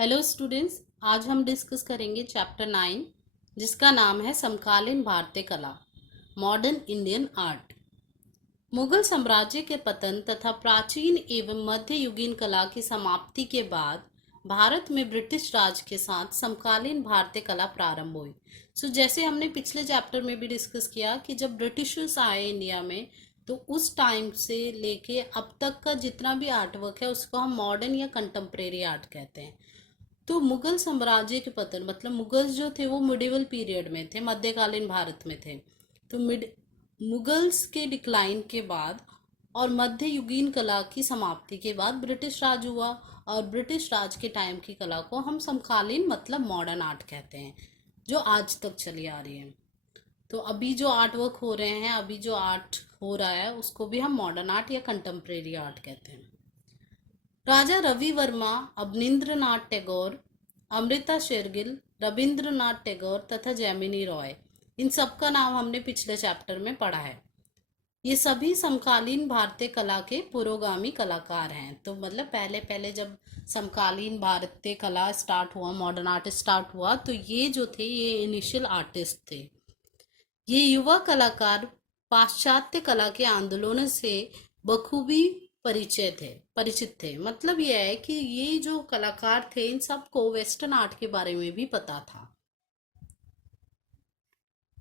Hello students, आज हम discuss करेंगे चैप्टर 9 जिसका नाम है समकालीन भारतीय कला, मॉडर्न इंडियन आर्ट। मुगल साम्राज्य के पतन तथा प्राचीन एवं मध्ययुगीन कला की समाप्ति के बाद भारत में ब्रिटिश राज के साथ समकालीन भारतीय कला प्रारंभ हुई। जैसे हमने पिछले चैप्टर में भी डिस्कस किया कि जब ब्रिटिशर्स आए इंडिया में, तो उस टाइम से लेके अब तक का जितना भी आर्ट वर्क है उसको हम मॉडर्न या कंटेम्प्रेरी आर्ट कहते हैं। तो मुगल साम्राज्य के पतन मतलब मुगल्स जो थे वो मिडिवल पीरियड में थे, मध्यकालीन भारत में थे। तो मुगल्स के डिक्लाइन के बाद और मध्ययुगीन कला की समाप्ति के बाद ब्रिटिश राज हुआ, और ब्रिटिश राज के टाइम की कला को हम समकालीन मतलब मॉडर्न आर्ट कहते हैं, जो आज तक चली आ रही है। तो अभी जो आर्ट वर्क हो रहे हैं, अभी जो आर्ट हो रहा है उसको भी हम मॉडर्न आर्ट या कंटेम्प्रेरी आर्ट कहते हैं। राजा रवि वर्मा, अवनींद्रनाथ टैगोर, अमृता शेरगिल, रविंद्रनाथ टैगोर तथा जैमिनी रॉय, इन सब का नाम हमने पिछले चैप्टर में पढ़ा है। ये सभी समकालीन भारतीय कला के पुरोगामी कलाकार हैं। तो मतलब पहले पहले जब समकालीन भारतीय कला स्टार्ट हुआ, मॉडर्न आर्ट स्टार्ट हुआ, तो ये जो थे ये इनिशियल आर्टिस्ट थे। ये युवा कलाकार पाश्चात्य कला के आंदोलनों से बखूबी परिचित थे। मतलब ये है कि ये जो कलाकार थे इन सबको वेस्टर्न आर्ट के बारे में भी पता था।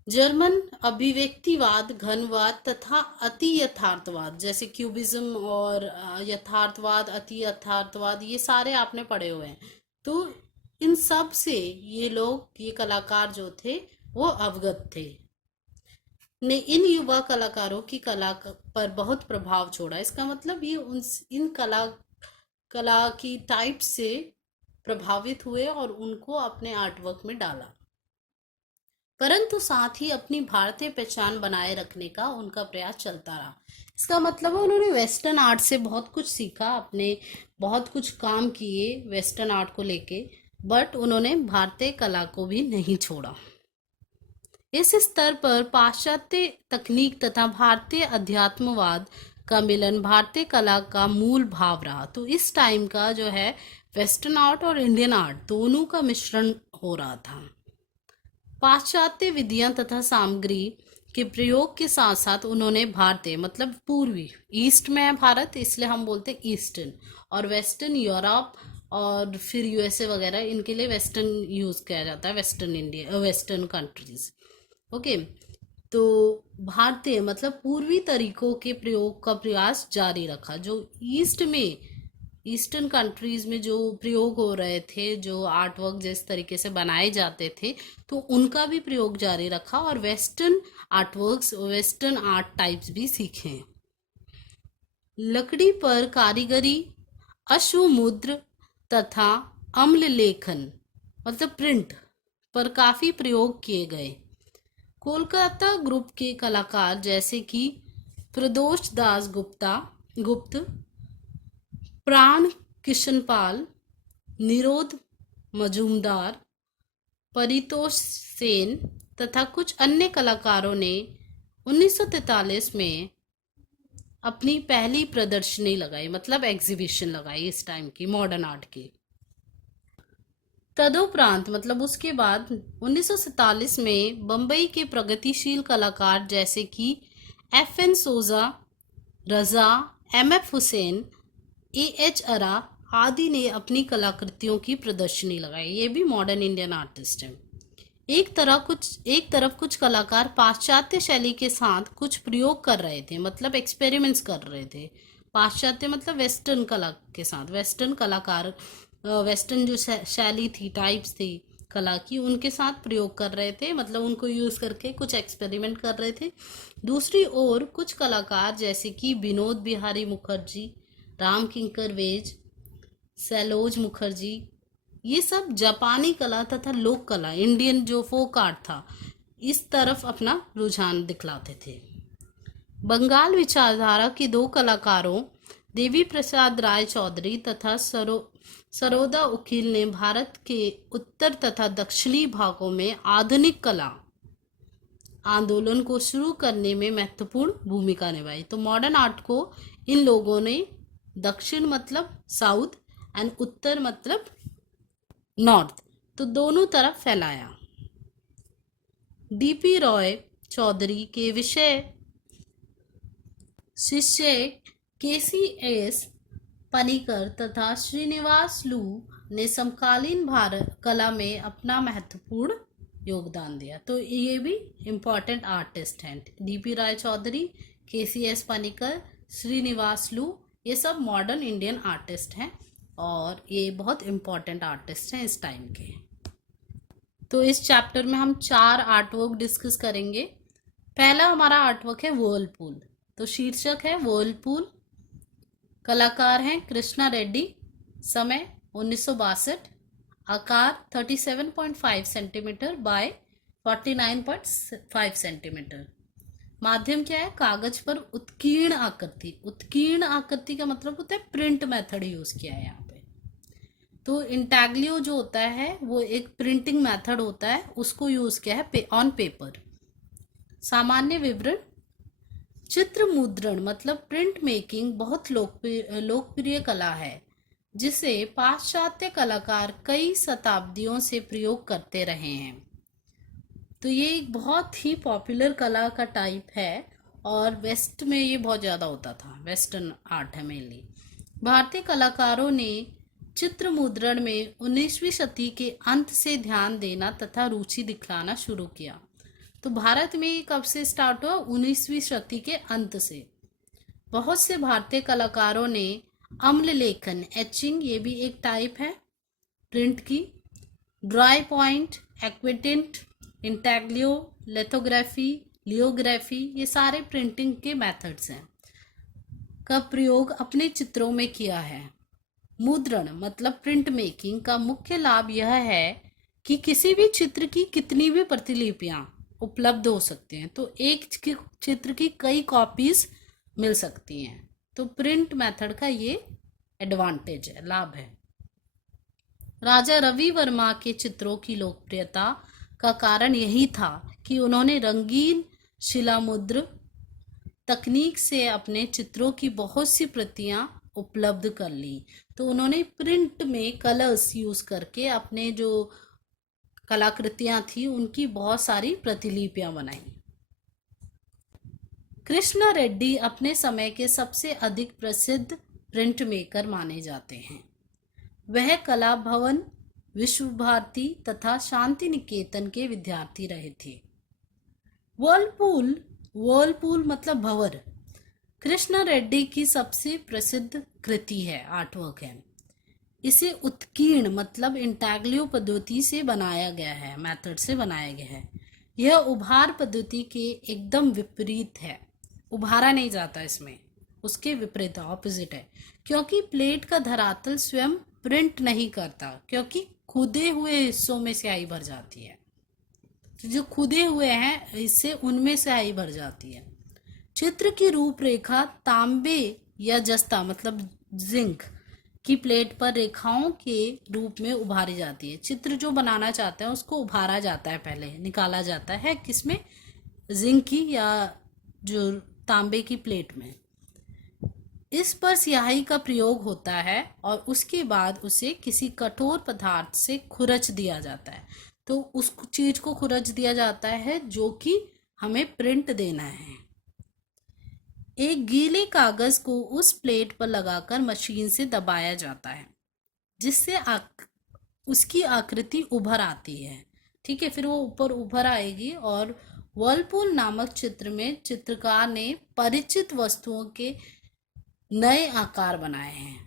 जर्मन अभिव्यक्तिवाद, घनवाद तथा अति यथार्थवाद, जैसे क्यूबिज्म और यथार्थवाद, अति यथार्थवाद, ये सारे आपने पढ़े हुए हैं। तो इन सब से ये कलाकार जो थे वो अवगत थे। ने इन युवा कलाकारों की कला पर बहुत प्रभाव छोड़ा। इसका मतलब ये इन कला की टाइप से प्रभावित हुए और उनको अपने आर्टवर्क में डाला, परंतु साथ ही अपनी भारतीय पहचान बनाए रखने का उनका प्रयास चलता रहा। इसका मतलब है उन्होंने वेस्टर्न आर्ट से बहुत कुछ सीखा, अपने बहुत कुछ काम किए वेस्टर्न आर्ट को लेके, बट उन्होंने भारतीय कला को भी नहीं छोड़ा। इस स्तर पर पाश्चात्य तकनीक तथा भारतीय अध्यात्मवाद का मिलन भारतीय कला का मूल भाव रहा। तो इस टाइम का जो है वेस्टर्न आर्ट और इंडियन आर्ट दोनों का मिश्रण हो रहा था। पाश्चात्य विधियां तथा सामग्री के प्रयोग के साथ साथ उन्होंने भारतीय मतलब पूर्वी, ईस्ट में है भारत इसलिए हम बोलते हैं ईस्टर्न, और वेस्टर्न यूरोप और फिर यूएसए वगैरह, इनके लिए वेस्टर्न यूज किया जाता है, western India, western countries. Okay, तो भारतीय मतलब पूर्वी तरीकों के प्रयोग का प्रयास जारी रखा। जो ईस्ट में, ईस्टर्न कंट्रीज में जो प्रयोग हो रहे थे, जो आर्ट वर्क जिस तरीके से बनाए जाते थे, तो उनका भी प्रयोग जारी रखा, और western art works, western art types भी सीखे। लकड़ी पर कारीगरी, अश्वमुद्र तथा अम्ल लेखन मतलब प्रिंट पर काफी प्रयोग किए गए। कोलकाता ग्रुप के कलाकार जैसे कि प्रदोष दास गुप्त, प्राण किशनपाल, निरोध मजूमदार, परितोष सेन तथा कुछ अन्य कलाकारों ने 1943 में अपनी पहली प्रदर्शनी लगाई, मतलब एग्जीबिशन लगाई इस टाइम की मॉडर्न आर्ट की। तदुपरांत मतलब उसके बाद 1947 में बम्बई के प्रगतिशील कलाकार जैसे कि FN सोजा, रजा, MF हुसैन, AH अरा आदि ने अपनी कलाकृतियों की प्रदर्शनी लगाई। ये भी मॉडर्न इंडियन आर्टिस्ट हैं। एक तरफ कुछ कलाकार पाश्चात्य शैली के साथ कुछ प्रयोग कर रहे थे, मतलब एक्सपेरिमेंट्स कर रहे थे। पाश्चात्य मतलब वेस्टर्न कला के साथ, वेस्टर्न कलाकार, वेस्टर्न जो शैली थी, टाइप्स थी कला की, उनके साथ प्रयोग कर रहे थे, मतलब उनको यूज करके कुछ एक्सपेरिमेंट कर रहे थे। दूसरी ओर कुछ कलाकार जैसे कि विनोद बिहारी मुखर्जी, राम किंकर वेज, सैलोज मुखर्जी, ये सब जापानी कला तथा लोक कला, इंडियन जो फोक आर्ट था, इस तरफ अपना रुझान दिखलाते थे। बंगाल विचारधारा के दो कलाकारों देवी प्रसाद राय चौधरी तथा सरोदा उकील ने भारत के उत्तर तथा दक्षिणी भागों में आधुनिक कला आंदोलन को शुरू करने में महत्वपूर्ण भूमिका निभाई। तो मॉडर्न आर्ट को इन लोगों ने, दक्षिण मतलब साउथ एंड उत्तर मतलब नॉर्थ, तो दोनों तरफ फैलाया। डीपी रॉय चौधरी के विषय शिष्य केसीएस पनिकर तथा श्रीनिवास लू ने समकालीन भारत कला में अपना महत्वपूर्ण योगदान दिया। तो ये भी इम्पोर्टेंट आर्टिस्ट हैं, डीपी राय चौधरी, केसीएस पनिकर, श्रीनिवास लू, ये सब मॉडर्न इंडियन आर्टिस्ट हैं और ये बहुत इम्पोर्टेंट आर्टिस्ट हैं इस टाइम के। तो इस चैप्टर में हम 4 आर्टवर्क डिस्कस करेंगे। पहला हमारा आर्टवर्क है व्हर्लपूल, तो शीर्षक है व्हर्लपूल, कलाकार हैं कृष्णा रेड्डी, समय 1962, आकार 37.5 सेंटीमीटर बाय 49.5 सेंटीमीटर, माध्यम क्या है, कागज पर उत्कीर्ण आकृति। उत्कीर्ण आकृति का मतलब होता है प्रिंट मेथड यूज किया है यहाँ पे। तो इंटैग्लियो जो होता है वो एक प्रिंटिंग मेथड होता है, उसको यूज किया है ऑन पेपर। सामान्य विवरण, चित्र मुद्रण मतलब प्रिंट मेकिंग बहुत लोकप्रिय कला है जिसे पाश्चात्य कलाकार कई शताब्दियों से प्रयोग करते रहे हैं। तो ये एक बहुत ही पॉपुलर कला का टाइप है और वेस्ट में ये बहुत ज़्यादा होता था, वेस्टर्न आर्ट है मेनली। भारतीय कलाकारों ने चित्र मुद्रण में 19वीं शताब्दी के अंत से ध्यान देना तथा रुचि दिखलाना शुरू किया। तो भारत में कब से स्टार्ट हुआ, 19वीं शताब्दी के अंत से। बहुत से भारतीय कलाकारों ने अम्ल लेखन, एचिंग, ये भी एक टाइप है प्रिंट की, ड्राई पॉइंट, एक्वेटिंट, इंटैग्लियो, लिथोग्राफी, लियोग्राफी, ये सारे प्रिंटिंग के मेथड्स हैं का प्रयोग अपने चित्रों में किया है। मुद्रण मतलब प्रिंट मेकिंग का मुख्य लाभ यह है कि किसी भी चित्र की कितनी भी प्रतिलिपियां उपलब्ध हो सकती हैं, तो एक चित्र की कई कॉपीज मिल सकती हैं। तो प्रिंट मेथड का ये एडवांटेज है, लाभ है। राजा रवि वर्मा के चित्रों की लोकप्रियता का कारण यही था कि उन्होंने रंगीन शिलामुद्र तकनीक से अपने चित्रों की बहुत सी प्रतियां उपलब्ध कर ली। तो उन्होंने प्रिंट में कलर्स यूज करके अपने जो कलाकृतियां थी उनकी बहुत सारी प्रतिलिपियां बनाई। कृष्णा रेड्डी अपने समय के सबसे अधिक प्रसिद्ध प्रिंट मेकर माने जाते हैं। वह कला भवन, विश्व भारती तथा शांति निकेतन के विद्यार्थी रहे थे। व्हर्लपूल मतलब भंवर कृष्णा रेड्डी की सबसे प्रसिद्ध कृति है, आर्टवर्क है। इसे उत्कीर्ण मतलब इंटैग्लियो पद्धति से बनाया गया है, मेथड से बनाया गया है। यह उभार पद्धति के एकदम विपरीत है, उभारा नहीं जाता इसमें, उसके विपरीत ऑपोजिट है, क्योंकि प्लेट का धरातल स्वयं प्रिंट नहीं करता, क्योंकि खुदे हुए हिस्सों में स्याही भर जाती है। तो जो खुदे हुए हैं इससे उनमें स्याही भर जाती है। चित्र की रूपरेखा तांबे या जस्ता मतलब जिंक की प्लेट पर रेखाओं के रूप में उभारी जाती है। चित्र जो बनाना चाहते हैं उसको उभारा जाता है, पहले निकाला जाता है किसमें, जिंक की या जो तांबे की प्लेट में। इस पर स्याही का प्रयोग होता है और उसके बाद उसे किसी कठोर पदार्थ से खुरच दिया जाता है। तो उस चीज को खुरच दिया जाता है जो कि हमें प्रिंट देना है। एक गीले कागज को उस प्लेट पर लगाकर मशीन से दबाया जाता है जिससे उसकी आकृति उभर आती है। ठीक है, फिर वो ऊपर उभर आएगी और व्हर्लपूल नामक चित्र में चित्रकार ने परिचित वस्तुओं के नए आकार बनाए हैं,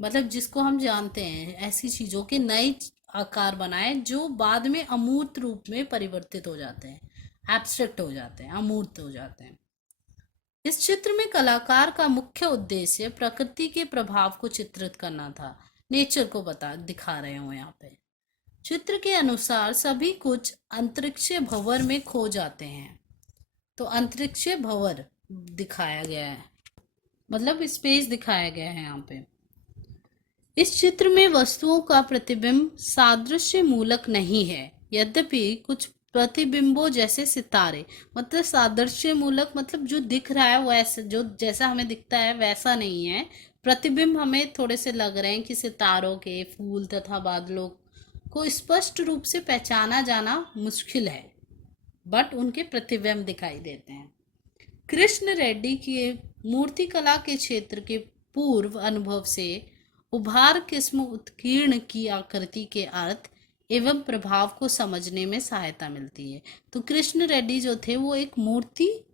मतलब जिसको हम जानते हैं ऐसी चीजों के नए आकार बनाए जो बाद में अमूर्त रूप में परिवर्तित हो जाते हैं, एब्स्ट्रैक्ट हो जाते हैं, अमूर्त हो जाते हैं। इस चित्र में कलाकार का मुख्य उद्देश्य प्रकृति के प्रभाव को चित्रित करना था, नेचर को दिखा रहे हो यहाँ पे। चित्र के अनुसार सभी कुछ अंतरिक्षीय भंवर में खो जाते हैं, तो अंतरिक्षीय भंवर दिखाया गया है, मतलब स्पेस दिखाया गया है यहाँ पे। इस चित्र में वस्तुओं का प्रतिबिंब सादृश्य मूलक नहीं है, यद्यपि कुछ प्रतिबिंबों जैसे सितारे, मतलब सादृश्य मूलक मतलब जो दिख रहा है वैसे, जो जैसा हमें दिखता है वैसा नहीं है। प्रतिबिंब हमें थोड़े से लग रहे हैं कि सितारों के, फूल तथा बादलों को स्पष्ट रूप से पहचाना जाना मुश्किल है, बट उनके प्रतिबिंब दिखाई देते हैं। कृष्ण रेड्डी के मूर्तिकला के क्षेत्र के पूर्व अनुभव से उभार किस्म उत्कीर्ण की आकृति के अर्थ एवं प्रभाव को समझने में सहायता मिलती है। तो कृष्ण रेड्डी जो थे वो एक मूर्ति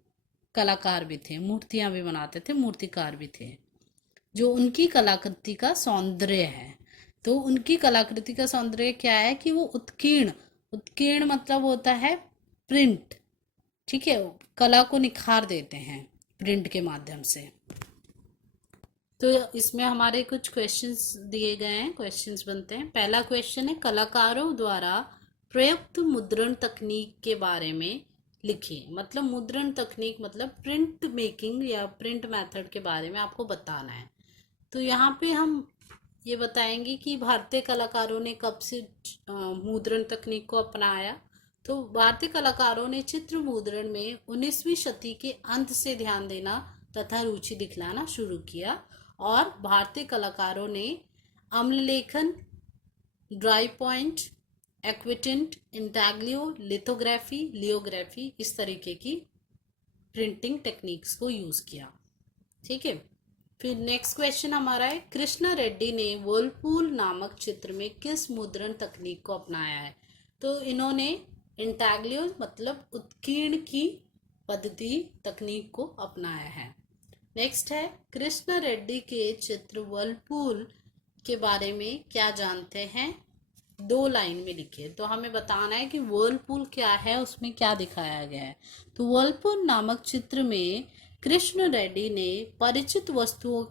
कलाकार भी थे, मूर्तियां भी बनाते थे, मूर्तिकार भी थे। जो उनकी कलाकृति का सौंदर्य है, तो उनकी कलाकृति का सौंदर्य क्या है कि वो उत्कीर्ण, उत्कीर्ण मतलब होता है प्रिंट, ठीक है, कला को निखार देते हैं प्रिंट के माध्यम से। तो इसमें हमारे कुछ क्वेश्चंस दिए गए हैं, क्वेश्चंस बनते हैं। पहला क्वेश्चन है, कलाकारों द्वारा प्रयुक्त मुद्रण तकनीक के बारे में लिखिए। मतलब मुद्रण तकनीक मतलब प्रिंट मेकिंग या प्रिंट मेथड के बारे में आपको बताना है। तो यहाँ पे हम ये बताएंगे कि भारतीय कलाकारों ने कब से मुद्रण तकनीक को अपनाया। तो भारतीय कलाकारों ने चित्र मुद्रण में 19वीं शती के अंत से ध्यान देना तथा रुचि दिखलाना शुरू किया, और भारतीय कलाकारों ने अम्ललेखन, ड्राई पॉइंट, एक्विटिंट, इंटाग्लियो, लिथोग्राफी, लियोग्राफी, इस तरीके की प्रिंटिंग टेक्निक्स को यूज किया। ठीक है, फिर नेक्स्ट क्वेश्चन हमारा है, कृष्णा रेड्डी ने वर्लपूल नामक चित्र में किस मुद्रण तकनीक को अपनाया है। तो इन्होंने इंटाग्लियो मतलब उत्कीर्ण की पद्धति तकनीक को अपनाया है। नेक्स्ट है, कृष्णा रेड्डी के चित्र वर्लपूल के बारे में क्या जानते हैं, 2 लाइन में लिखिए। तो हमें बताना है कि वर्लपूल क्या है, उसमें क्या दिखाया गया है। तो वर्लपूल नामक चित्र में कृष्ण रेड्डी ने परिचित वस्तुओं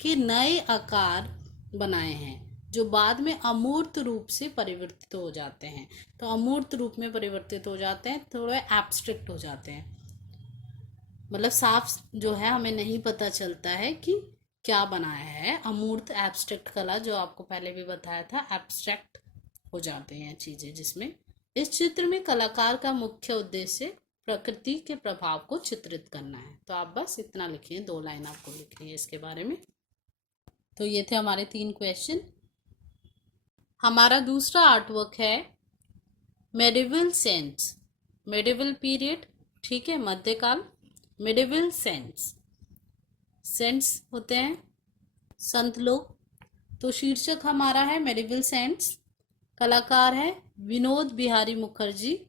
के नए आकार बनाए हैं जो बाद में अमूर्त रूप से परिवर्तित हो जाते हैं। तो अमूर्त रूप में परिवर्तित हो जाते हैं, थोड़े एब्स्ट्रैक्ट हो जाते हैं, मतलब साफ जो है हमें नहीं पता चलता है कि क्या बनाया है। अमूर्त एब्स्ट्रैक्ट कला, जो आपको पहले भी बताया था, एब्स्ट्रैक्ट हो जाते हैं चीजें, जिसमें इस चित्र में कलाकार का मुख्य उद्देश्य प्रकृति के प्रभाव को चित्रित करना है। तो आप बस इतना लिखिए, 2 लाइन आपको लिखनी है इसके बारे में। तो ये थे हमारे 3 क्वेश्चन। हमारा दूसरा आर्टवर्क है मेडिवल सेंट्स, मेडिवल पीरियड, ठीक है, मध्यकाल। मेडिवल सेंट्स, सेंट्स होते हैं संत लोग। तो शीर्षक हमारा है मेडिवल सेंट्स, कलाकार है विनोद बिहारी मुखर्जी,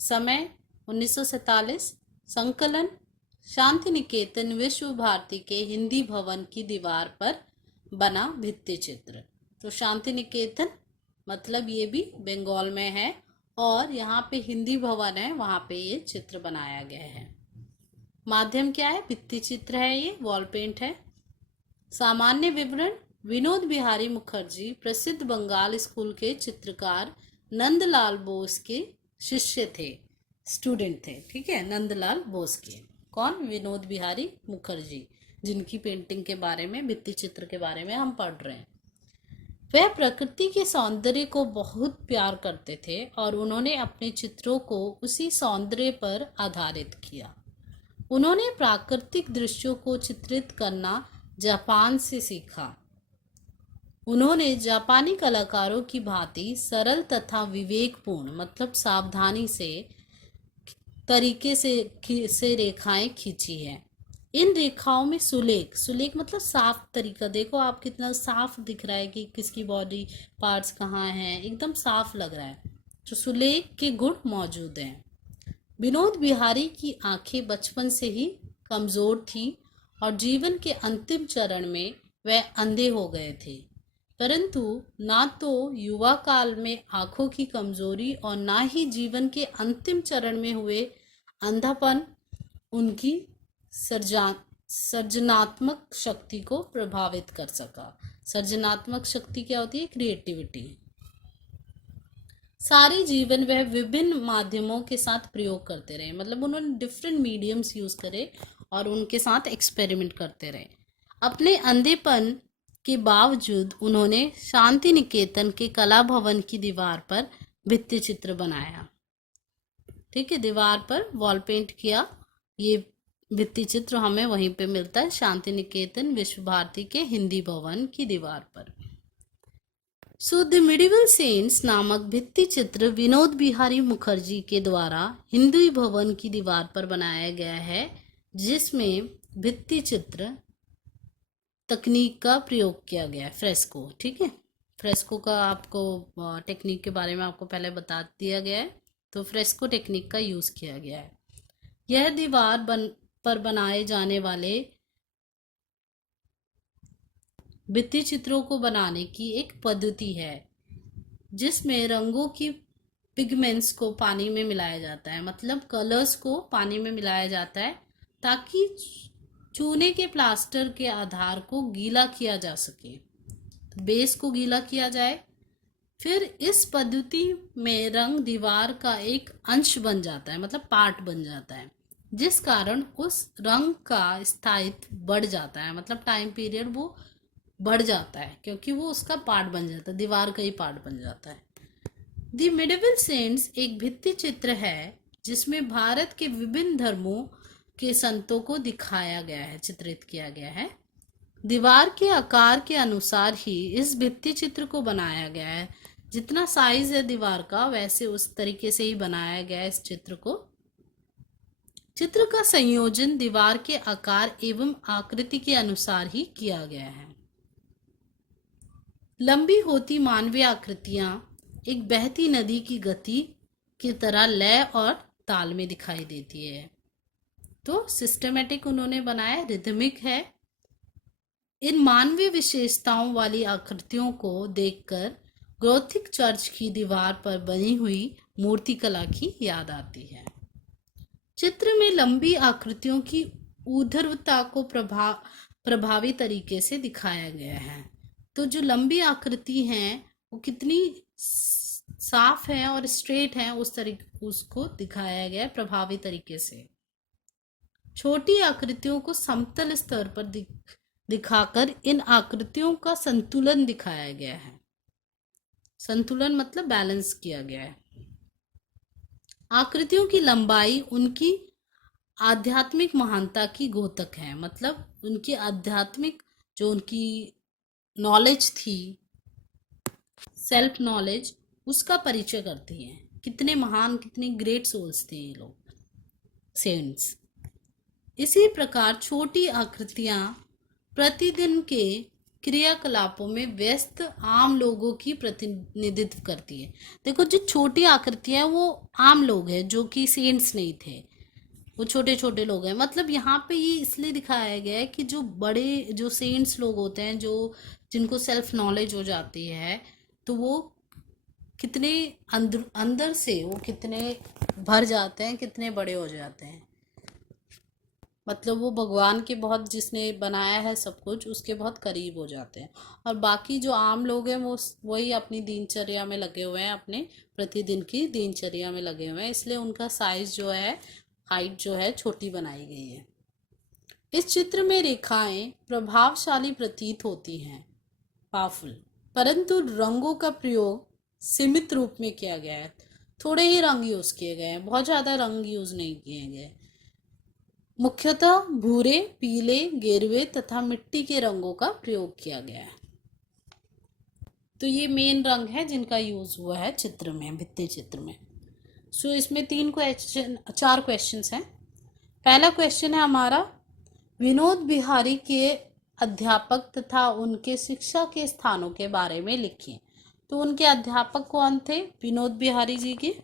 समय 1947, संकलन शांति निकेतन विश्व भारती के हिंदी भवन की दीवार पर बना भित्ति चित्र। तो शांति निकेतन मतलब ये भी बंगाल में है, और यहाँ पे हिंदी भवन है, वहाँ पे ये चित्र बनाया गया है। माध्यम क्या है, भित्ति चित्र है, ये वॉल पेंट है। सामान्य विवरण, विनोद बिहारी मुखर्जी प्रसिद्ध बंगाल स्कूल के चित्रकार नंदलाल बोस के शिष्य थे, स्टूडेंट थे, ठीक है, नंदलाल बोस के। कौन, विनोद बिहारी मुखर्जी, जिनकी पेंटिंग के बारे में, भित्ति चित्र के बारे में हम पढ़ रहे हैं। वह प्रकृति के सौंदर्य को बहुत प्यार करते थे और उन्होंने अपने चित्रों को उसी सौंदर्य पर आधारित किया। उन्होंने प्राकृतिक दृश्यों को चित्रित करना जापान से सीखा। उन्होंने जापानी कलाकारों की भांति सरल तथा विवेकपूर्ण मतलब सावधानी से तरीके से रेखाएं खींची है। इन रेखाओं में सुलेख, सुलेख मतलब साफ तरीका, देखो आप कितना साफ दिख रहा है कि किसकी बॉडी पार्ट्स कहाँ हैं, एकदम साफ लग रहा है। तो सुलेख के गुण मौजूद हैं। विनोद बिहारी की आंखें बचपन से ही कमजोर थी और जीवन के अंतिम चरण में वह अंधे हो गए थे, परंतु ना तो युवा काल में आंखों की कमजोरी और ना ही जीवन के अंतिम चरण में हुए अंधापन उनकी सर्जनात्मक शक्ति को प्रभावित कर सका। सर्जनात्मक शक्ति क्या होती है, क्रिएटिविटी। सारे जीवन वह विभिन्न माध्यमों के साथ प्रयोग करते रहे, मतलब उन्होंने डिफरेंट मीडियम्स यूज करे और उनके साथ एक्सपेरिमेंट करते रहे। अपने अंधेपन के बावजूद उन्होंने शांति निकेतन के कला भवन की दीवार पर भित्ति चित्र बनाया, ठीक है, दीवार पर वॉल पेंट किया। ये भित्ति चित्र हमें वहीं पे मिलता है, शांति निकेतन विश्व भारती के हिंदी भवन की दीवार पर। सो द मिडिवल सेंट्स नामक भित्ति चित्र विनोद बिहारी मुखर्जी के द्वारा हिंदू भवन की दीवार पर बनाया गया है, जिसमें भित्ति चित्र तकनीक का प्रयोग किया गया है, फ्रेस्को। ठीक है, फ्रेस्को का आपको टेक्निक के बारे में आपको पहले बता दिया गया है, तो फ्रेस्को टेक्निक का यूज़ किया गया है। यह दीवार पर बनाए जाने वाले भित्ति चित्रों को बनाने की एक पद्धति है, जिसमें रंगों की पिगमेंट्स को पानी में मिलाया जाता है, मतलब कलर्स को पानी में मिलाया जाता है, ताकि चूने के प्लास्टर के आधार को गीला किया जा सके, बेस को गीला किया जाए। फिर इस पद्धति में रंग दीवार का एक अंश बन जाता है, मतलब पार्ट बन जाता है, जिस कारण उस रंग का स्थायित्व बढ़ जाता है, मतलब टाइम पीरियड वो बढ़ जाता है, क्योंकि वो उसका पार्ट बन जाता है, दीवार का ही पार्ट बन जाता है। द मिडिवल सेंट्स एक भित्ति चित्र है जिसमें भारत के विभिन्न धर्मों के संतों को दिखाया गया है, चित्रित किया गया है। दीवार के आकार के अनुसार ही इस भित्ति चित्र को बनाया गया है। जितना साइज है दीवार का, वैसे उस तरीके से ही बनाया गया है इस चित्र को। चित्र का संयोजन दीवार के आकार एवं आकृति के अनुसार ही किया गया है। लंबी होती मानवीय आकृतियां एक बहती नदी की गति की तरह लय और ताल में दिखाई देती है। तो सिस्टमेटिक उन्होंने बनाया, रिदमिक है। इन मानवीय विशेषताओं वाली आकृतियों को देखकर गोथिक चर्च की दीवार पर बनी हुई मूर्तिकला की याद आती है। चित्र में लंबी आकृतियों की ऊर्ध्वता को प्रभावी तरीके से दिखाया गया है। तो जो लंबी आकृति हैं वो कितनी साफ है और स्ट्रेट है, उस तरीके उसको दिखाया गया है प्रभावी तरीके से। छोटी आकृतियों को समतल स्तर पर दिखाकर इन आकृतियों का संतुलन दिखाया गया है। संतुलन मतलब बैलेंस किया गया है। आकृतियों की लंबाई उनकी आध्यात्मिक महानता की द्योतक है, मतलब उनकी आध्यात्मिक जो उनकी नॉलेज थी, सेल्फ नॉलेज, उसका परिचय करती है। कितने महान, कितने ग्रेट सोल्स थे ये लोग, सेंट्स। इसी प्रकार छोटी आकृतियां प्रतिदिन के क्रियाकलापों में व्यस्त आम लोगों की प्रतिनिधित्व करती है। देखो, जो छोटी आकृतियां हैं वो आम लोग हैं, जो कि सेंट्स नहीं थे, वो छोटे छोटे लोग हैं। मतलब यहाँ पे ये इसलिए दिखाया गया है कि जो बड़े, जो सेंट्स लोग होते हैं, जो जिनको सेल्फ नॉलेज हो जाती है, तो वो कितने अंदर से वो कितने भर जाते हैं, कितने बड़े हो जाते हैं। मतलब वो भगवान के बहुत, जिसने बनाया है सब कुछ, उसके बहुत करीब हो जाते हैं। और बाकी जो आम लोग हैं वो वही अपनी दिनचर्या में लगे हुए हैं, अपने प्रतिदिन की दिनचर्या में लगे हुए हैं, इसलिए उनका साइज जो है, हाइट जो है, छोटी बनाई गई है। इस चित्र में रेखाएं प्रभावशाली प्रतीत होती हैं, पावरफुल, परंतु रंगों का प्रयोग सीमित रूप में किया गया है। थोड़े ही रंग यूज किए गए हैं, बहुत ज्यादा रंग यूज नहीं किए गए। मुख्यतः भूरे, पीले, गेरुए तथा मिट्टी के रंगों का प्रयोग किया गया है। तो ये मेन रंग है जिनका यूज हुआ है चित्र में, भित्ति चित्र में। सो इसमें 4 क्वेश्चंस हैं। पहला क्वेश्चन है हमारा, विनोद बिहारी के अध्यापक तथा उनके शिक्षा के स्थानों के बारे में लिखिए। तो उनके अध्यापक कौन थे? विनोद बिहारी जी के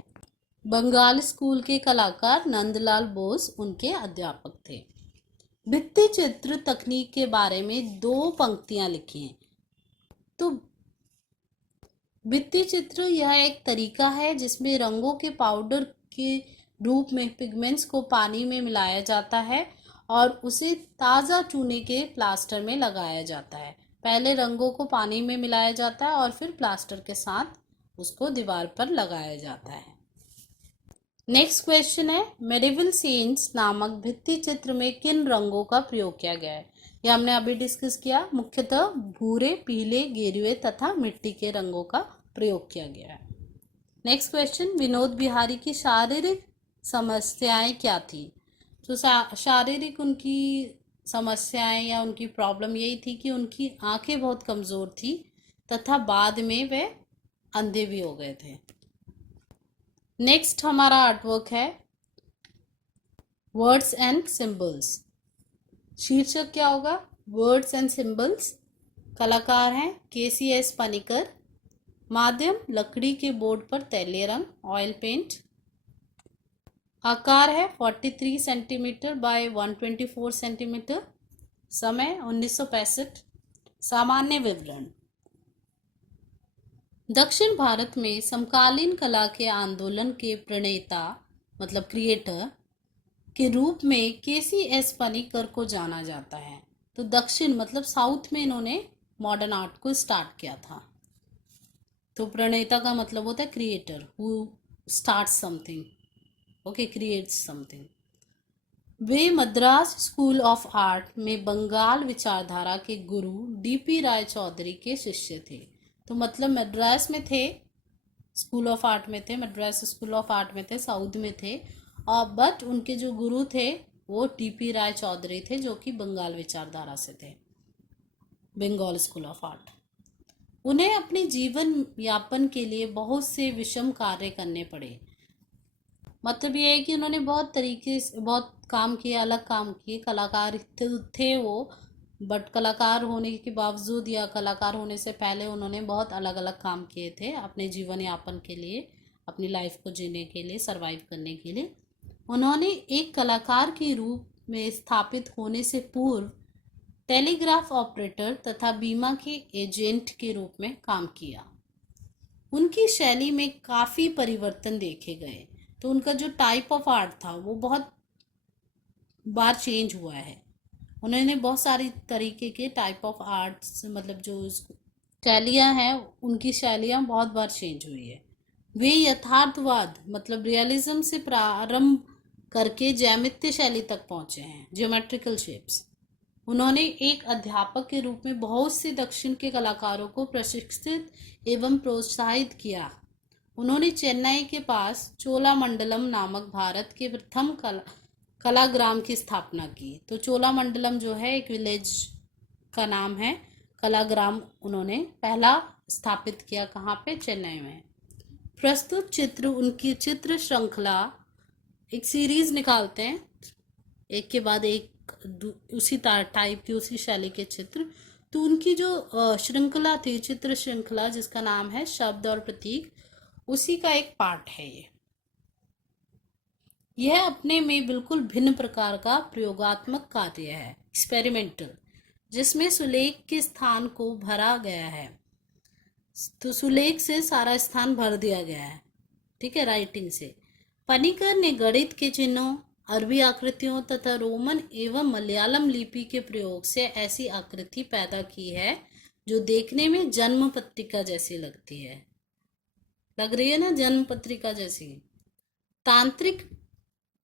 बंगाल स्कूल के कलाकार नंदलाल बोस उनके अध्यापक थे। भित्ति चित्र तकनीक के बारे में 2 पंक्तियां लिखी हैं। तो भित्ति चित्र यह एक तरीका है जिसमें रंगों के पाउडर के रूप में पिगमेंट्स को पानी में मिलाया जाता है और उसे ताज़ा चूने के प्लास्टर में लगाया जाता है। पहले रंगों को पानी में मिलाया जाता है और फिर प्लास्टर के साथ उसको दीवार पर लगाया जाता है। नेक्स्ट क्वेश्चन है, मेडिवल सेंट्स नामक भित्ति चित्र में किन रंगों का प्रयोग किया गया है? ये हमने अभी डिस्कस किया। मुख्यतः भूरे, पीले, गेरुए तथा मिट्टी के रंगों का प्रयोग किया गया है। नेक्स्ट क्वेश्चन, विनोद बिहारी की शारीरिक समस्याएं क्या थी? तो शारीरिक उनकी समस्याएं या उनकी प्रॉब्लम यही थी कि उनकी आंखें बहुत कमज़ोर थी, तथा बाद में वे अंधे भी हो गए थे। नेक्स्ट हमारा आर्टवर्क है वर्ड्स एंड सिंबल्स। शीर्षक क्या होगा? Words and symbols. कलाकार हैं KCS पनिकर। माध्यम लकड़ी के बोर्ड पर तैलीय रंग, ऑयल पेंट। आकार है 43 सेंटीमीटर बाय 124 सेंटीमीटर। समय 1965। सामान्य विवरण। दक्षिण भारत में समकालीन कला के आंदोलन के प्रणेता मतलब क्रिएटर के रूप में KCS पनिकर को जाना जाता है। तो दक्षिण मतलब साउथ में इन्होंने मॉडर्न आर्ट को स्टार्ट किया था। तो प्रणेता का मतलब होता है creator, who starts something, okay, creates something. Way Madras school of art में बंगाल विचारधारा के गुरु DP राय चौधरी के शिष्य थे। तो मतलब मद्रास में थे, स्कूल ऑफ आर्ट में थे, मद्रास स्कूल ऑफ आर्ट में थे, साउथ में थे। और बट उनके जो गुरु थे वो DP राय चौधरी थे, जो कि बंगाल विचारधारा से थे, बंगाल स्कूल ऑफ आर्ट। उन्हें अपने जीवन यापन के लिए बहुत से विषम कार्य करने पड़े। मतलब ये है कि उन्होंने बहुत तरीके से बहुत काम किए, अलग काम किए। कलाकार थे वो, बट कलाकार होने के बावजूद या कलाकार होने से पहले उन्होंने बहुत अलग अलग काम किए थे अपने जीवन यापन के लिए, अपनी लाइफ को जीने के लिए, सरवाइव करने के लिए। उन्होंने एक कलाकार के रूप में स्थापित होने से पूर्व टेलीग्राफ ऑपरेटर तथा बीमा के एजेंट के रूप में काम किया। उनकी शैली में काफ़ी परिवर्तन देखे गए। तो उनका जो टाइप ऑफ आर्ट था वो बहुत बार चेंज हुआ है। उन्होंने बहुत सारी तरीके के टाइप ऑफ आर्ट्स, मतलब जो शैलियाँ हैं, उनकी शैलियाँ बहुत बार चेंज हुई है। वे यथार्थवाद मतलब रियलिज्म से प्रारंभ करके ज्यामितीय शैली तक पहुंचे हैं, ज्योमेट्रिकल शेप्स। उन्होंने एक अध्यापक के रूप में बहुत से दक्षिण के कलाकारों को प्रशिक्षित एवं प्रोत्साहित किया। उन्होंने चेन्नई के पास चोलामंडलम नामक भारत के प्रथम कलाग्राम की स्थापना की। तो चोलामंडलम जो है एक विलेज का नाम है, कलाग्राम उन्होंने पहला स्थापित किया। कहाँ पे? चेन्नई में। प्रस्तुत चित्र उनकी चित्र श्रृंखला, एक सीरीज निकालते हैं एक के बाद एक, उसी टाइप की, उसी शैली के चित्र। तो उनकी जो श्रृंखला थी, चित्र श्रृंखला, जिसका नाम है शब्द और प्रतीक, उसी का एक पार्ट है ये। यह अपने में बिल्कुल भिन्न प्रकार का प्रयोगात्मक कार्य है, एक्सपेरिमेंटल, जिसमें सुलेख के स्थान को भरा गया है। तो सुलेख से सारा स्थान भर दिया गया है, ठीक है, राइटिंग से। पनिकर ने गणित के चिन्हों, अरबी आकृतियों तथा रोमन एवं मलयालम लिपि के प्रयोग से ऐसी आकृति पैदा की है जो देखने में जन्म पत्रिका जैसी लगती है। लग रही है ना जन्म पत्रिका जैसी। तांत्रिक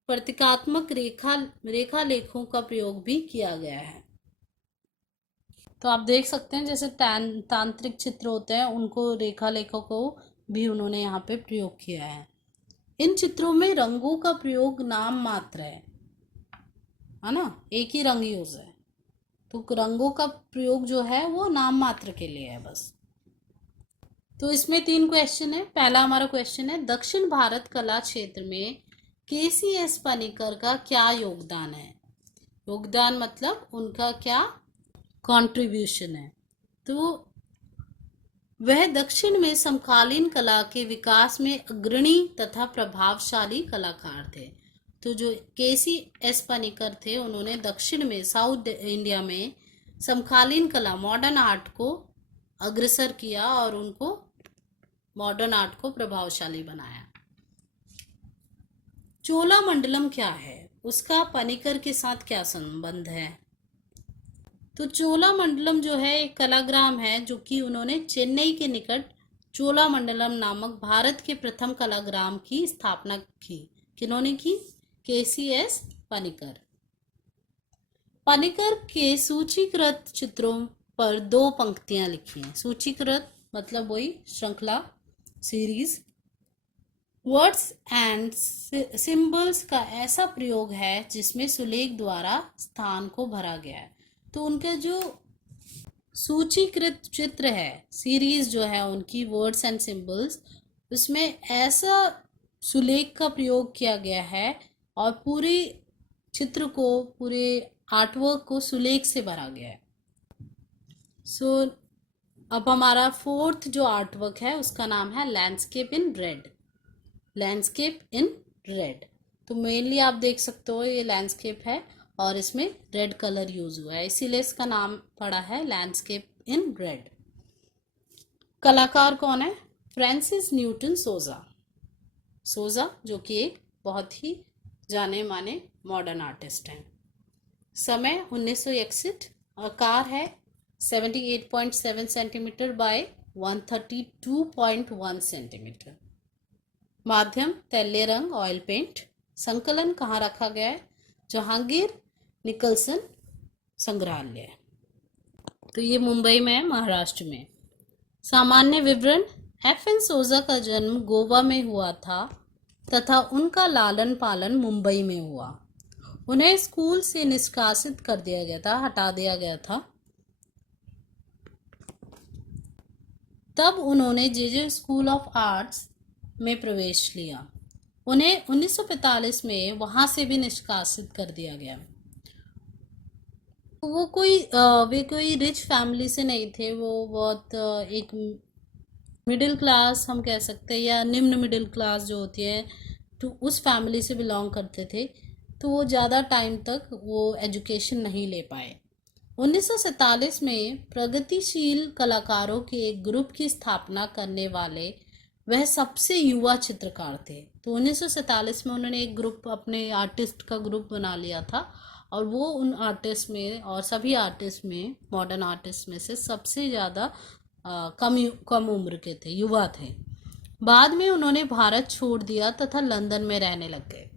प्रतीकात्मक रेखा लेखों का प्रयोग भी किया गया है। तो आप देख सकते हैं जैसे तांत्रिक चित्र होते हैं, उनको रेखा लेखों को भी उन्होंने यहाँ पे प्रयोग किया है। इन चित्रों में रंगों का प्रयोग नाम मात्र है ना, एक ही रंग यूज है। तो रंगों का प्रयोग जो है वो नाम मात्र के लिए है बस। तो इसमें 3 क्वेश्चन है। पहला हमारा क्वेश्चन है, दक्षिण भारत कला क्षेत्र में KCS पनिकर का क्या योगदान है? योगदान मतलब उनका क्या कंट्रीब्यूशन है। तो वह दक्षिण में समकालीन कला के विकास में अग्रणी तथा प्रभावशाली कलाकार थे। तो जो KCS पनिकर थे, उन्होंने दक्षिण में, साउथ इंडिया में समकालीन कला, मॉडर्न आर्ट को अग्रसर किया और उनको मॉडर्न आर्ट को प्रभावशाली बनाया। चोलामंडलम क्या है? उसका पनिकर के साथ क्या संबंध है? तो चोलामंडलम जो है एक कलाग्राम है जो कि उन्होंने चेन्नई के निकट चोलामंडलम नामक भारत के प्रथम कलाग्राम की स्थापना की। किन्होंने की? KCS पनिकर। पनिकर के सूचीकृत चित्रों पर 2 पंक्तियां लिखी हैं। सूचीकृत मतलब वही श्रृंखला, सीरीज। वर्ड्स एंड सिंबल्स का ऐसा प्रयोग है जिसमें सुलेख द्वारा स्थान को भरा गया है। तो उनके जो सूचीकृत चित्र है, सीरीज जो है उनकी वर्ड्स एंड सिंबल्स, उसमें ऐसा सुलेख का प्रयोग किया गया है और पूरी चित्र को, पूरे आर्टवर्क को सुलेख से भरा गया है। सो अब हमारा फोर्थ जो आर्टवर्क है उसका नाम है landscape in red. Landscape in red, तो मेनली आप देख सकते हो ये लैंडस्केप है और इसमें रेड कलर यूज हुआ है, इसीलिए इसका नाम पड़ा है लैंडस्केप इन रेड। कलाकार कौन है? फ्रांसिस न्यूटन सोजा। सोजा जो कि एक बहुत ही जाने माने मॉडर्न आर्टिस्ट हैं। समय 1961। आकार है 78.7 सेंटीमीटर बाय 132.1 सेंटीमीटर। माध्यम तैलीय रंग, ऑयल पेंट। संकलन कहाँ रखा गया है? जहांगीर निकलसन संग्रहालय, तो ये मुंबई में है, महाराष्ट्र में। सामान्य विवरण: एफ.एन. सोजा का जन्म गोवा में हुआ था तथा उनका लालन पालन मुंबई में हुआ। उन्हें स्कूल से निष्कासित कर दिया गया था, हटा दिया गया था। तब उन्होंने जे स्कूल ऑफ आर्ट्स में प्रवेश लिया। उन्हें 1945 में वहां से भी निष्कासित कर दिया गया। वे कोई रिच फैमिली से नहीं थे, वो बहुत एक मिडिल क्लास हम कह सकते हैं, या निम्न मिडिल क्लास जो होती है, तो उस फैमिली से बिलोंग करते थे, तो वो ज़्यादा टाइम तक वो एजुकेशन नहीं ले पाए। 1947 में प्रगतिशील कलाकारों के एक ग्रुप की स्थापना करने वाले वह सबसे युवा चित्रकार थे। तो 1947 में उन्होंने एक ग्रुप, अपने आर्टिस्ट का ग्रुप बना लिया था और वो उन आर्टिस्ट में और सभी आर्टिस्ट में, मॉडर्न आर्टिस्ट में से सबसे ज़्यादा कम उम्र के थे, युवा थे। बाद में उन्होंने भारत छोड़ दिया तथा लंदन में रहने लग गए।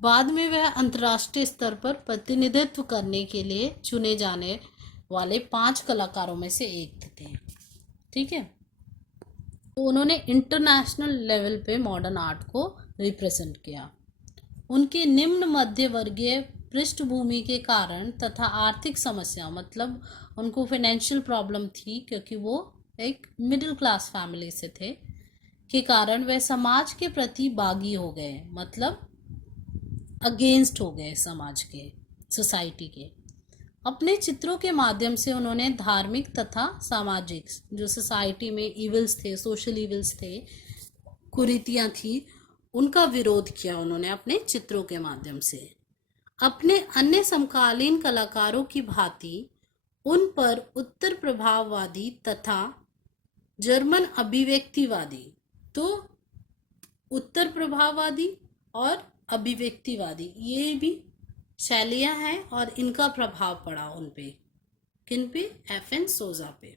बाद में वह अंतर्राष्ट्रीय स्तर पर प्रतिनिधित्व करने के लिए चुने जाने वाले 5 कलाकारों में से एक थे। ठीक है, तो उन्होंने इंटरनेशनल लेवल पे मॉडर्न आर्ट को रिप्रेजेंट किया। उनके निम्न मध्य वर्गीय पृष्ठभूमि के कारण तथा आर्थिक समस्या, मतलब उनको फाइनेंशियल प्रॉब्लम थी क्योंकि वो एक मिडिल क्लास फैमिली से थे, के कारण वह समाज के प्रति बागी हो गए, मतलब अगेंस्ट हो गए समाज के, सोसाइटी के। अपने चित्रों के माध्यम से उन्होंने धार्मिक तथा सामाजिक, जो सोसाइटी में इविल्स थे, सोशल इविल्स थे, कुरीतियाँ थी, उनका विरोध किया उन्होंने अपने चित्रों के माध्यम से। अपने अन्य समकालीन कलाकारों की भांति उन पर उत्तर प्रभाववादी तथा जर्मन अभिव्यक्तिवादी, तो उत्तर प्रभाववादी और अभिव्यक्तिवादी ये भी शैलियाँ हैं और इनका प्रभाव पड़ा उन पे। किन पे? एफ.एन. सोजा पे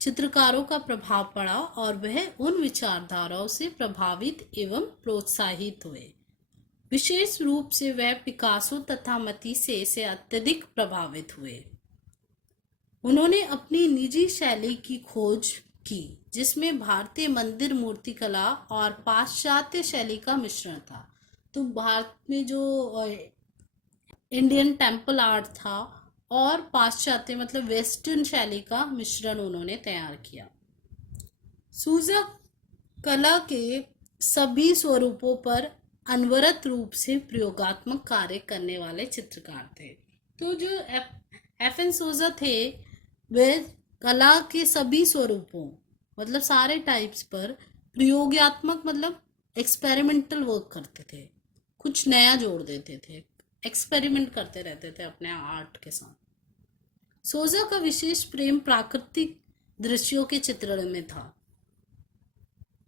चित्रकारों का प्रभाव पड़ा और वह उन विचारधाराओं से प्रभावित एवं प्रोत्साहित हुए। विशेष रूप से वह पिकासो तथा मतीसे से अत्यधिक प्रभावित हुए। उन्होंने अपनी निजी शैली की खोज की जिसमें भारतीय मंदिर मूर्तिकला और पाश्चात्य शैली का मिश्रण था। तो भारत में जो इंडियन टेम्पल आर्ट था और पाश्चात्य मतलब वेस्टर्न शैली का मिश्रण उन्होंने तैयार किया। सूजा कला के सभी स्वरूपों पर अनवरत रूप से प्रयोगात्मक कार्य करने वाले चित्रकार थे। तो जो एफ.एन. सोजा थे वे कला के सभी स्वरूपों, मतलब सारे टाइप्स पर प्रयोगात्मक, मतलब एक्सपेरिमेंटल वर्क करते थे, कुछ नया जोड़ देते थे, एक्सपेरिमेंट करते रहते थे अपने आर्ट के साथ। सोजा का विशेष प्रेम प्राकृतिक दृश्यों के चित्रण में था।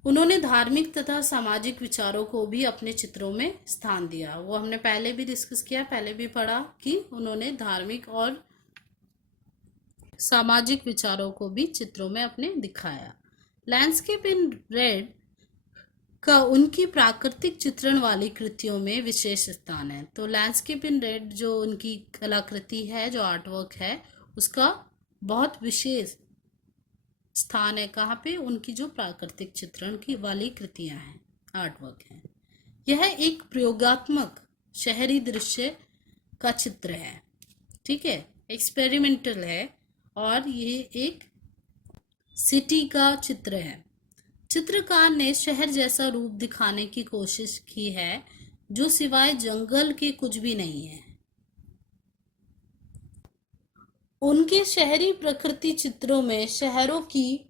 उन्होंने धार्मिक तथा सामाजिक विचारों को भी अपने चित्रों में स्थान दिया। वो हमने पहले भी डिस्कस किया, पहले भी पढ़ा कि उन्होंने धार्मिक और सामाजिक विचारों को भी चित्रों में अपने दिखाया। लैंडस्केप इन रेड का उनकी प्राकृतिक चित्रण वाली कृतियों में विशेष स्थान है। तो लैंडस्केप इन रेड जो उनकी कलाकृति है, जो आर्टवर्क है, उसका बहुत विशेष स्थान है। कहाँ पे? उनकी जो प्राकृतिक चित्रण की वाली कृतियां हैं, आर्टवर्क है। यह एक प्रयोगात्मक शहरी दृश्य का चित्र है, ठीक है, एक्सपेरिमेंटल है और ये एक सिटी का चित्र है। चित्रकार ने शहर जैसा रूप दिखाने की कोशिश की है जो सिवाय जंगल के कुछ भी नहीं है। उनके शहरी प्रकृति चित्रों में शहरों की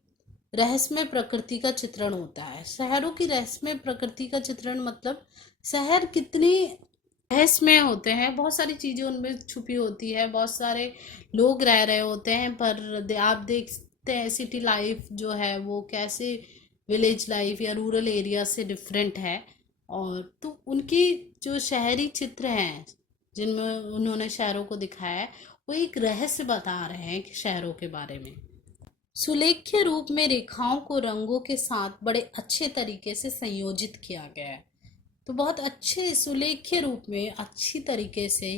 रहस्यमय प्रकृति का चित्रण होता है। शहरों की रहस्यमय प्रकृति का चित्रण मतलब शहर कितनी रहस्यमय होते हैं, बहुत सारी चीजें उनमें छुपी होती है, बहुत सारे लोग रह रहे होते हैं, पर आप देखते हैं सिटी लाइफ जो है वो कैसे विलेज लाइफ या रूरल एरिया से डिफरेंट है। और तो उनकी जो शहरी चित्र हैं जिनमें उन्होंने शहरों को दिखाया है वो एक रहस्य बता रहे हैं कि शहरों के बारे में। सुलेख्य रूप में रेखाओं को रंगों के साथ बड़े अच्छे तरीके से संयोजित किया गया है। तो बहुत अच्छे सुलेख्य रूप में अच्छी तरीके से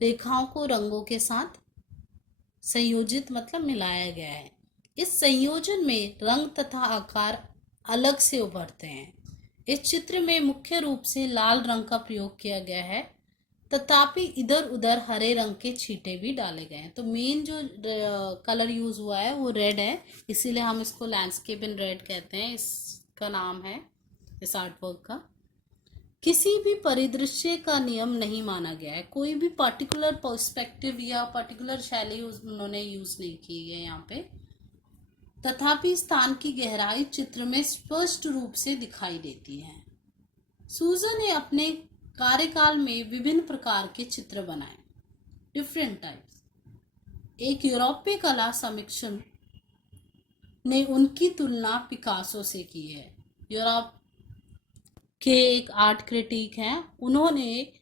रेखाओं को रंगों के साथ संयोजित मतलब मिलाया गया है। इस संयोजन में रंग तथा आकार अलग से उभरते हैं। इस चित्र में मुख्य रूप से लाल रंग का प्रयोग किया गया है, तथापि इधर उधर हरे रंग के छींटे भी डाले गए हैं। तो मेन जो कलर यूज हुआ है वो रेड है, इसीलिए हम इसको लैंडस्केप इन रेड कहते हैं, इसका नाम है इस आर्टवर्क का। किसी भी परिदृश्य का नियम नहीं माना गया है, कोई भी पर्टिकुलर पर्सपेक्टिव या पर्टिकुलर शैली उन्होंने यूज नहीं की है यहाँ पे। तथापि स्थान की गहराई चित्र में स्पष्ट रूप से दिखाई देती है। सूजा ने अपने कार्यकाल में विभिन्न प्रकार के चित्र बनाए, डिफरेंट टाइप्स। एक यूरोपीय कला समीक्षक ने उनकी तुलना पिकासो से की है। यूरोप के एक आर्ट क्रिटिक हैं, उन्होंने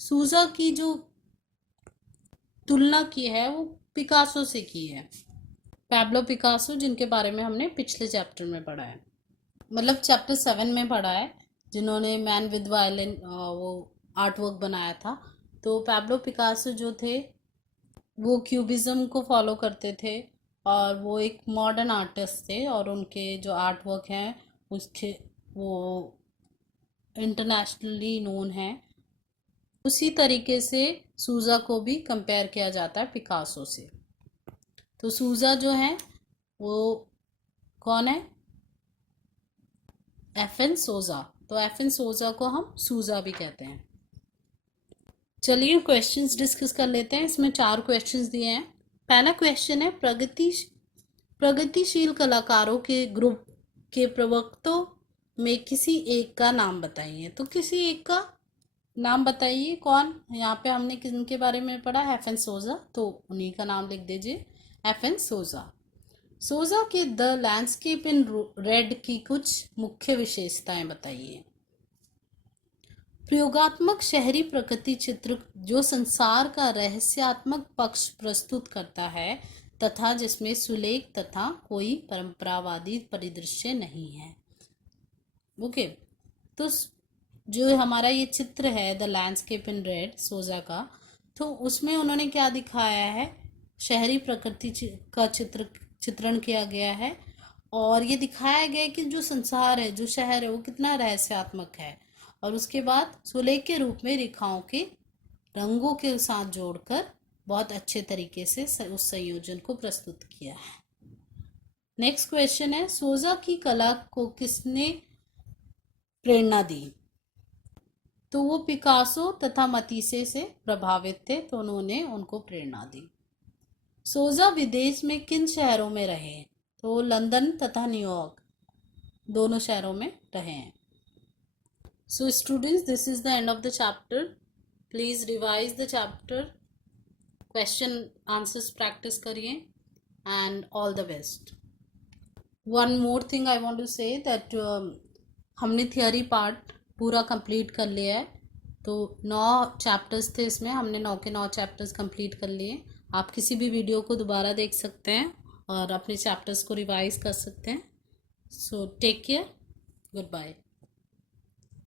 सूजा की जो तुलना की है वो पिकासो से की है। पैब्लो पिकासो, जिनके बारे में हमने पिछले चैप्टर में पढ़ा है, मतलब चैप्टर 7 में पढ़ा है, जिन्होंने मैन विद वायलिन वो आर्ट वर्क बनाया था। तो पैब्लो पिकासो जो थे वो क्यूबिज्म को फॉलो करते थे और वो एक मॉडर्न आर्टिस्ट थे और उनके जो आर्ट वर्क हैं उसके वो इंटरनेशनली नोन है। उसी तरीके से सूजा को भी कंपेयर किया जाता है पिकासो से। तो सूजा जो है वो कौन है? एफएन सोजा। तो एफएन सोजा को हम सूजा भी कहते हैं। चलिए क्वेश्चंस डिस्कस कर लेते हैं। इसमें 4 क्वेश्चंस दिए हैं। पहला क्वेश्चन है प्रगतिशील कलाकारों के ग्रुप के प्रवक्तों में किसी एक का नाम बताइए। तो किसी एक का नाम बताइए। कौन? यहाँ पे हमने किनके बारे में पढ़ा? एफएन सोजा, तो उन्हीं का नाम लिख दीजिए, एफएन सोजा। सोजा के द लैंडस्केप इन रेड की कुछ मुख्य विशेषताएं बताइए। प्रयोगात्मक शहरी प्रकृति चित्र जो संसार का रहस्यात्मक पक्ष प्रस्तुत करता है तथा जिसमें सुलेख तथा कोई परंपरावादी परिदृश्य नहीं है। ओके, तो जो हमारा ये चित्र है द लैंडस्केप इन रेड सोजा का, तो उसमें उन्होंने क्या दिखाया है? शहरी प्रकृति का चित्रण किया गया है और ये दिखाया गया कि जो संसार है, जो शहर है, वो कितना रहस्यात्मक है। और उसके बाद सुलेख के रूप में रेखाओं के रंगों के साथ जोड़कर बहुत अच्छे तरीके से उस संयोजन को प्रस्तुत किया है। नेक्स्ट क्वेश्चन है, सोजा की कला को किसने प्रेरणा दी? तो वो पिकासो तथा मतीसे से प्रभावित थे, तो उन्होंने उनको प्रेरणा दी। सोजा विदेश में किन शहरों में रहे? तो लंदन तथा न्यूयॉर्क दोनों शहरों में रहे हैं। So students, this is the end of the chapter. Please revise the chapter. Question answers practice करिए and all the best. One more thing I want to say that हमने थियोरी पार्ट पूरा complete कर लिया है। तो 9 chapters थे इसमें, हमने 9 के 9 चैप्टर्स कंप्लीट कर लिए। आप किसी भी वीडियो को दोबारा देख सकते हैं और अपने चैप्टर्स को रिवाइज कर सकते हैं। So take care, good bye.